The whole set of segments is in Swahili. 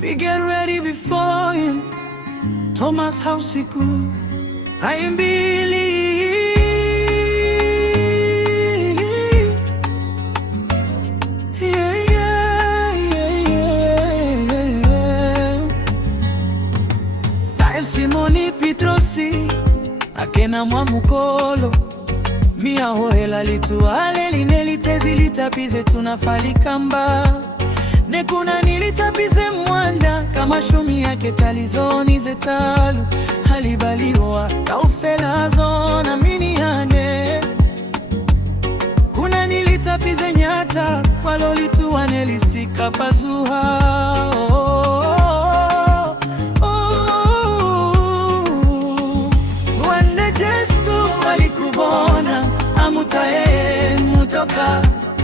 We get ready before him. Thomas hausiku haimbili. Simoni Petrosi akena mwamukolo mia hoela lituale linelitezi litapize tunafalikamba nekuna nilitapize mwanda kama shumi yake talizoni zetalu halibaliwa kaufela zona miniane kuna nilitapize nyata walolitua nelisika pazuha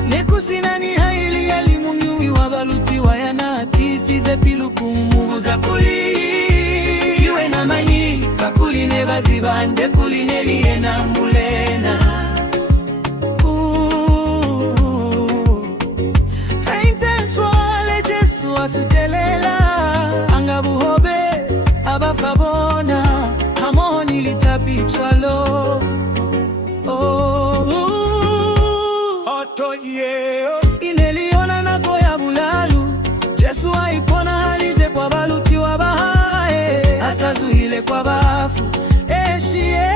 nekusinani haili yalimunyui wabaluti wayanatisize pilukumu za kuli kiwe na manyi kakuline bazibande kuline liena mulena taintentwale Jesu asutelela angabuhobe abafabona hamoni litapichwalo ineliona na koya bulalu Jesu aipona halize kwa baluti wa bahae asazuhile kwa bafu eshie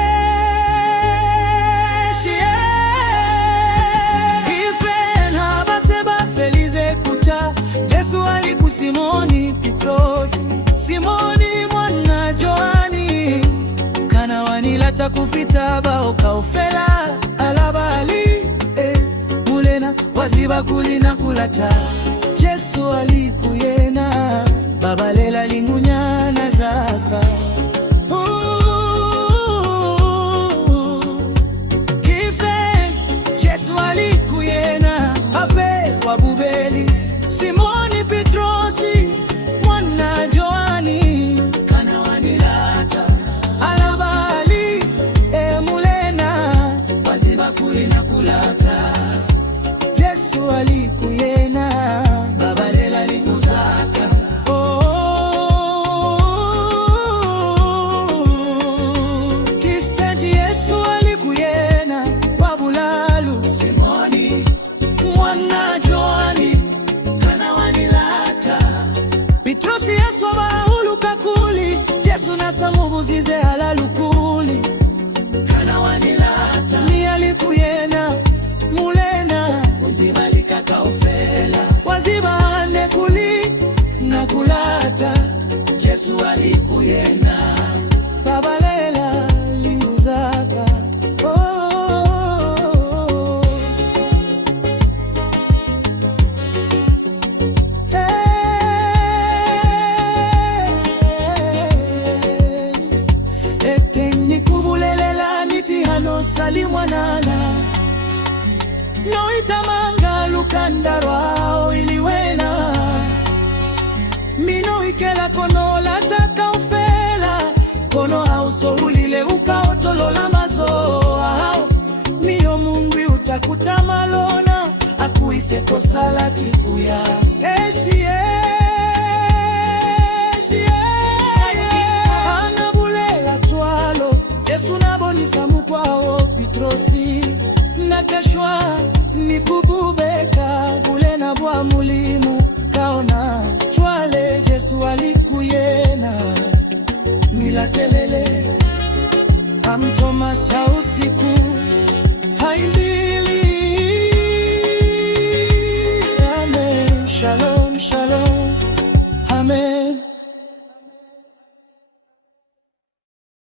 ifena baseba felize kucha Jesu aliku Simoni Petrosi Simoni mwana Joani kana wanilata kufita bao kaufela alabali waziba kulina kulata Jesu alikuyena babalela lingunyana zaka Kifet Jesu alikuyena ape kwa bubeli Simoni Petrosi mwana Joani kana wanilata alabali mulena waziba kulina kulata alikuyena babalela likuzaka Kristaji Yesu alikuyena wabulalu Simoni mwana Joani kana wanilata Petrosi Yesu wabahuluka kuli Jesu nasamubuzize halalukuli kana wanilata ni alikuyena mulena uzibalika kaufela wazibane kuli na kulata Jesu alikuyena babalela linguzaka Etengi kubulelela nitihano salimwanana noitamanga lukandarwao iliwena mino ikela kono lataka ufela kono hausoulile ukaotolola mazoa miyo mungwi utakuta malona akuise kosalati kuya eshie anabulela twalo Jesu nabonisa mukwao Petrosi nakashwa nikububeka bule na bwa mulimu kaona chwale Jesu alikuyena milatelele am Thomas hausiku